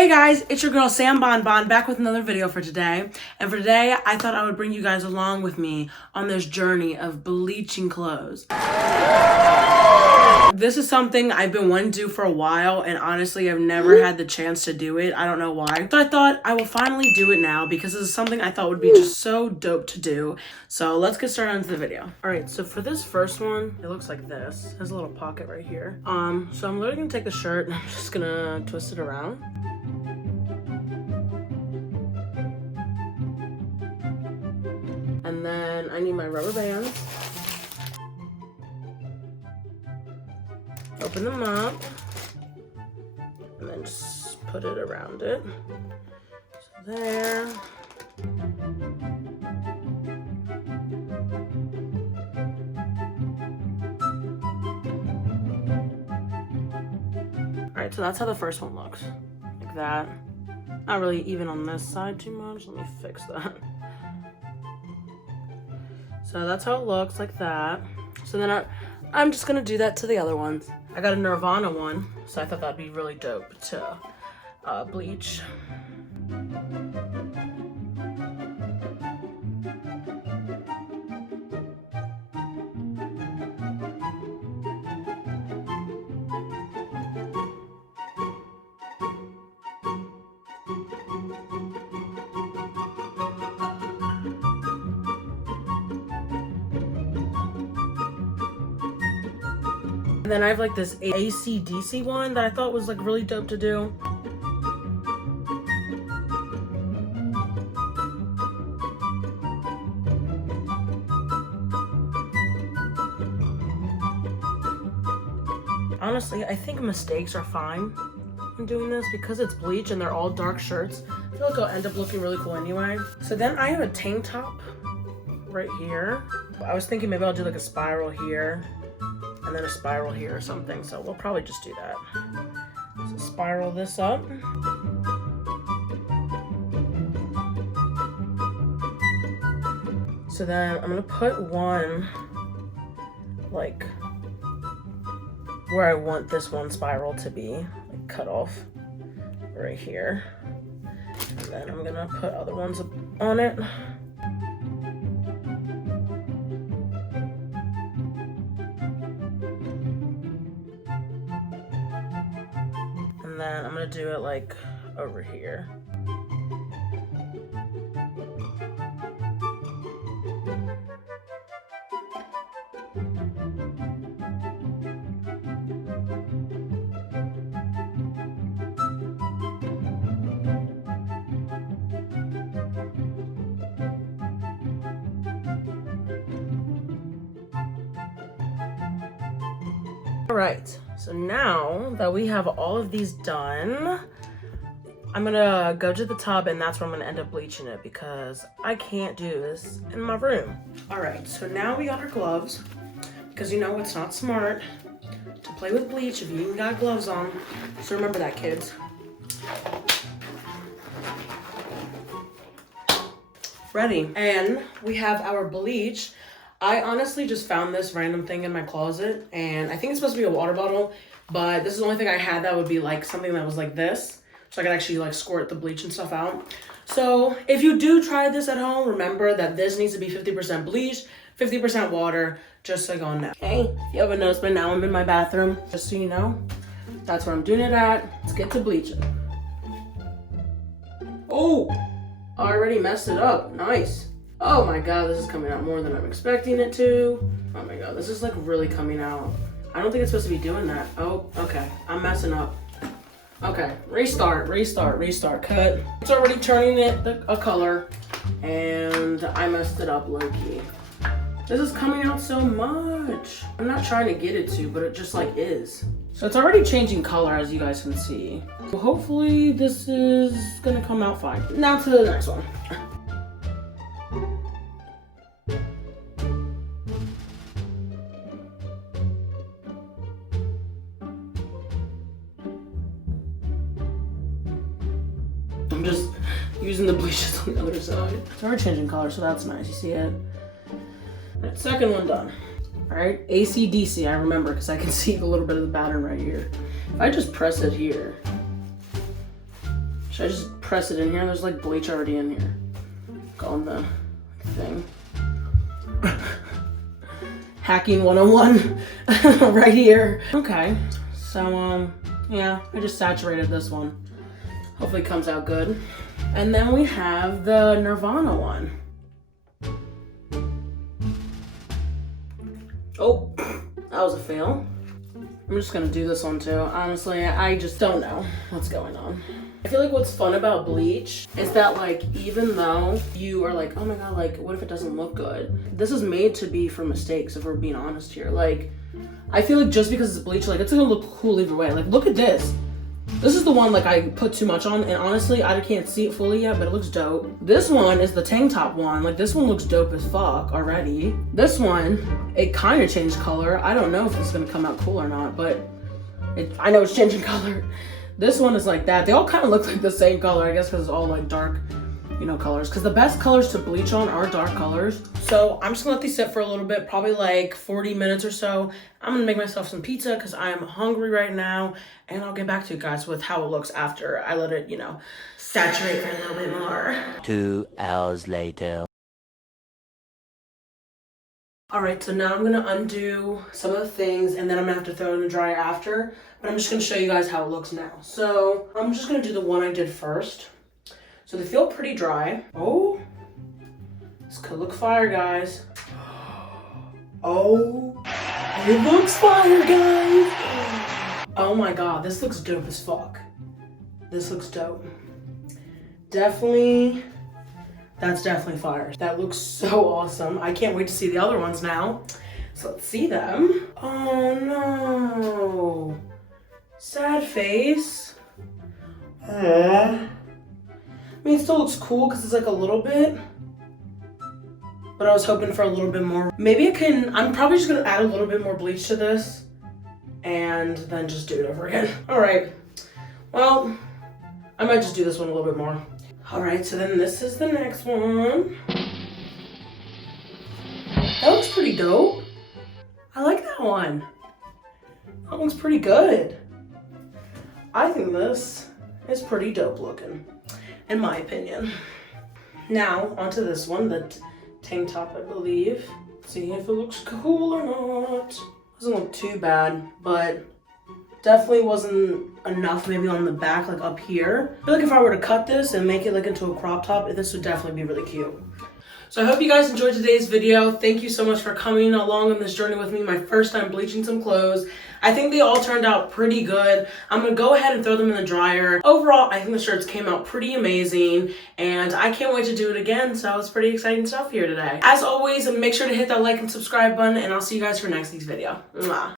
Hey guys, it's your girl Sambonbon back with another video for today. And for today, I thought I would bring you guys along with me on this journey of bleaching clothes. This is something I've been wanting to do for a while, and honestly, I've never had the chance to do it. I don't know why. So I thought I will finally do it now because this is something I thought would be just so dope to do. So let's get started into the video. All right, so for this first one, it looks like this. It has a little pocket right here. So I'm literally gonna take the shirt and I'm just gonna twist it around. And then I need my rubber bands. Open them up. And then just put it around it. So there. Alright, so that's how the first one looks. Like that. Not really even on this side too much. Let me fix that. So that's how it looks, like that. So then I'm just gonna do that to the other ones. I got a Nirvana one, so I thought that'd be really dope to bleach. And then I have like this AC/DC one that I thought was like really dope to do. Honestly, I think mistakes are fine in doing this because it's bleach and they're all dark shirts. I feel like it'll end up looking really cool anyway. So then I have a tank top right here. I was thinking maybe I'll do like a spiral here and then a spiral here or something, so we'll probably just do that. So spiral this up. So then I'm gonna put one like where I want this one spiral to be, like cut off right here. And then I'm gonna put other ones on it. And then I'm gonna do it like over here. All right, so now that we have all of these done, I'm gonna go to the tub and that's where I'm gonna end up bleaching it because I can't do this in my room. All right, so now we got our gloves because you know it's not smart to play with bleach if you even got gloves on. So remember that, kids. Ready, and we have our bleach. I honestly just found this random thing in my closet and I think it's supposed to be a water bottle, but this is the only thing I had that would be like something that was like this. So I could actually like squirt the bleach and stuff out. So if you do try this at home, remember that this needs to be 50% bleach, 50% water, just so you all know. Hey, if you haven't noticed by now, I'm in my bathroom. Just so you know, that's where I'm doing it at. Let's get to bleaching. Oh, I already messed it up, nice. Oh my God, this is coming out more than I'm expecting it to. Oh my God, this is like really coming out. I don't think it's supposed to be doing that. Oh, okay, I'm messing up. Okay, restart, cut. It's already turning it a color and I messed it up low-key. This is coming out so much. I'm not trying to get it to, but it just like is. So it's already changing color as you guys can see. So hopefully this is gonna come out fine. Now to the next one. I'm just using the bleaches on the other side. It's already changing color, so that's nice. You see it? Alright, second one done. Alright, AC/DC, I remember because I can see a little bit of the pattern right here. If I just press it here, Should I just press it in here? There's like bleach already in here. Go on the thing. Hacking 101 right here. Okay, so yeah, I just saturated this one. Hopefully it comes out good. And then we have the Nirvana one. Oh, that was a fail. I'm just gonna do this one too. Honestly, I just don't know what's going on. I feel like what's fun about bleach is that like, even though you are like, oh my God, like what if it doesn't look good? This is made to be for mistakes, if we're being honest here. Like, I feel like just because it's bleach, like it's gonna look cool either way. Like, look at this. This is the one like I put too much on, and honestly, I can't see it fully yet, but it looks dope. This one is the tank top one. Like, this one looks dope as fuck already. This one, it kind of changed color. I don't know if it's gonna come out cool or not, but I know it's changing color. This one is like that. They all kind of look like the same color, I guess, because it's all like dark, you know, colors. Because the best colors to bleach on are dark colors. So I'm just gonna let these sit for a little bit, probably like 40 minutes or so. I'm gonna make myself some pizza because I'm hungry right now. And I'll get back to you guys with how it looks after I let it, you know, saturate for a little bit more. 2 hours later. All right, so now I'm gonna undo some of the things and then I'm gonna have to throw it in the dryer after. But I'm just gonna show you guys how it looks now. So I'm just gonna do the one I did first. So they feel pretty dry. Oh, this could look fire, guys. Oh, it looks fire, guys. Oh my God, this looks dope as fuck. This looks dope. Definitely, that's definitely fire. That looks so awesome. I can't wait to see the other ones now. So let's see them. Oh no. Sad face. I mean, it still looks cool because it's like a little bit, but I was hoping for a little bit more. Maybe I'm probably just gonna add a little bit more bleach to this and then just do it over again. All right, well, I might just do this one a little bit more. All right, so then this is the next one. That looks pretty dope. I like that one. That looks pretty good. I think this is pretty dope looking, in my opinion. Now, onto this one, the tank top, I believe. See if it looks cool or not. Doesn't look too bad, but definitely wasn't enough maybe on the back, like up here. I feel like if I were to cut this and make it like into a crop top, this would definitely be really cute. So I hope you guys enjoyed today's video. Thank you so much for coming along on this journey with me. My first time bleaching some clothes. I think they all turned out pretty good. I'm gonna go ahead and throw them in the dryer. Overall, I think the shirts came out pretty amazing and I can't wait to do it again. So it's pretty exciting stuff here today. As always, make sure to hit that like and subscribe button and I'll see you guys for next week's video. Mwah.